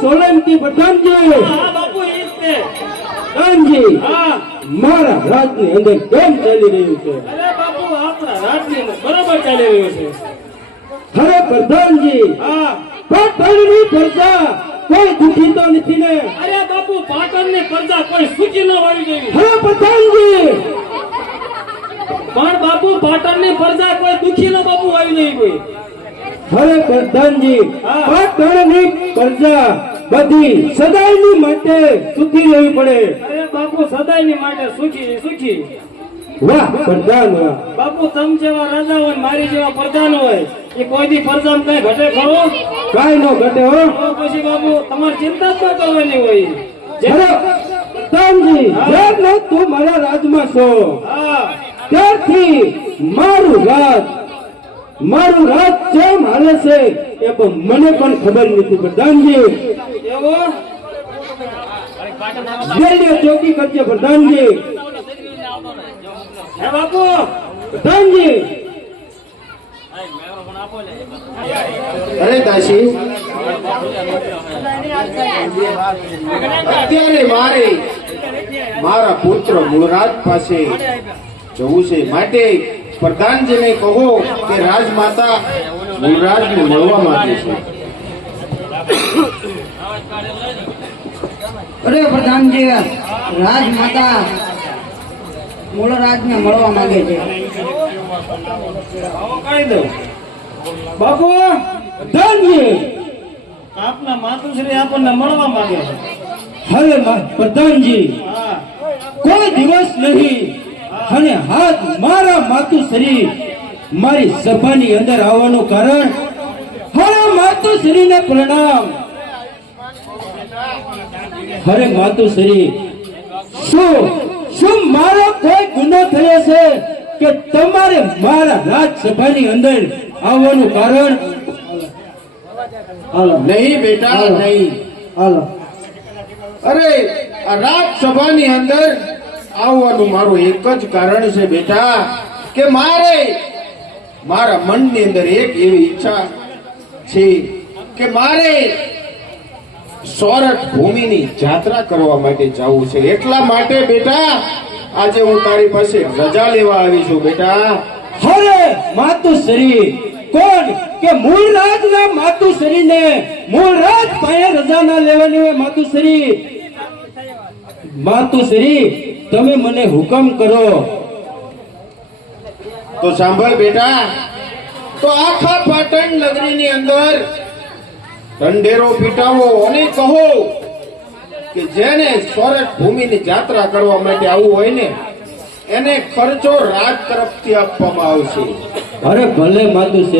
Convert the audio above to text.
સોલંકી પ્રધાનજી બાપુ મારા રાજની અંદર કેમ ચાલી રહ્યું છે? અરે બાપુ આપણા રાજની અંદર બરાબર ચાલી રહ્યું છે. અરે પ્રધાનજી પાટણની પ્રજા કોઈ દુખી તો નથી ને? અરે બાપુ પાટણની પ્રજા કોઈ સુખી ન હોવી જોઈએ. અરે પ્રધાનજી પણ બાપુ પાટણની પ્રજા કોઈ દુખી ન બાપુ હોવી નહીં કોઈ. અરે પ્રધાનજી પાટણની પ્રજા બધી સદાયની માટે સુખી રહેવી પડે. અરે બાપુ સદાયની માટે સુખી સુખી. વાહ પ્રધાન વાહ. બાપુ તમ જેવા રાજા હોય મારી જેવા પ્રધાન હોય એ કોઈ દી પ્રજા કઈ ઘટે ખરો? કાઈ નો ઘટે હો. પછી બાપુ તમારી ચિંતા જ ન કરવાની હોય. પ્રધાનજી જ્યારે તું મારા રાજમાં છો ત્યારથી મારું રાજ કેમ હાલે છે એ મને પણ ખબર નથી પ્રધાનજી. ચોકી કરજે પ્રધાનજી. હે બાપુ પ્રધાનજી. અરે દાસી અત્યારે મારા પુત્ર મૂળરાજ પાસે જવું છે, માટે પ્રધાનજીને કહો કે રાજમાતા મૂળરાજને મળવા માંગે છે. અરે પ્રધાનજી રાજમાતા મૂળરાજને મળવા માંગે છે. બાપુ પ્રધાનજી આપના માતુશ્રી આપણને મળવા માંગે છે. હવે પ્રધાનજી કોઈ દિવસ નહીં અને હાથ મારા માતુશ્રી મારી સભાની અંદર આવવાનું કારણ હરે માતુશ્રીને પ્રણામ. હરે માતુશ્રી શું મારો કોઈ ગુનો થયો છે કે તમારે મારા રાજસભાની અંદર આવવાનું કારણ? નહીં બેટા નહીં. અરે આ રાજસભાની અંદર આવવાનું મારું એક જ કારણ છે બેટા કે મારા મનની અંદર એક એવી ઈચ્છા છે કે મારે સોરઠ ભૂમિની જાત્રા કરવા માટે જવું છે. એટલા માટે બેટા આજે હું તારી પાસે રજા લેવા આવી છું બેટા. હરે માતુશ્રી કોણ કે મૂળરાજના માતુશ્રીને મૂળરાજ પાસે રજા ના લેવાની હોય? માતુશ્રી તમે મને હુકમ કરો. તો સાંભળ બેટા, તો આખા પાટણ નગરીની અંદર ઢંઢેરો પીટાવો અને કહો કે જેને સોરઠ ભૂમિની જાત્રા કરવા માટે આવવું હોય ને એને ખર્ચો રાજ તરફથી આપવામાં આવશે. અરે ભલે માતુશ્રી.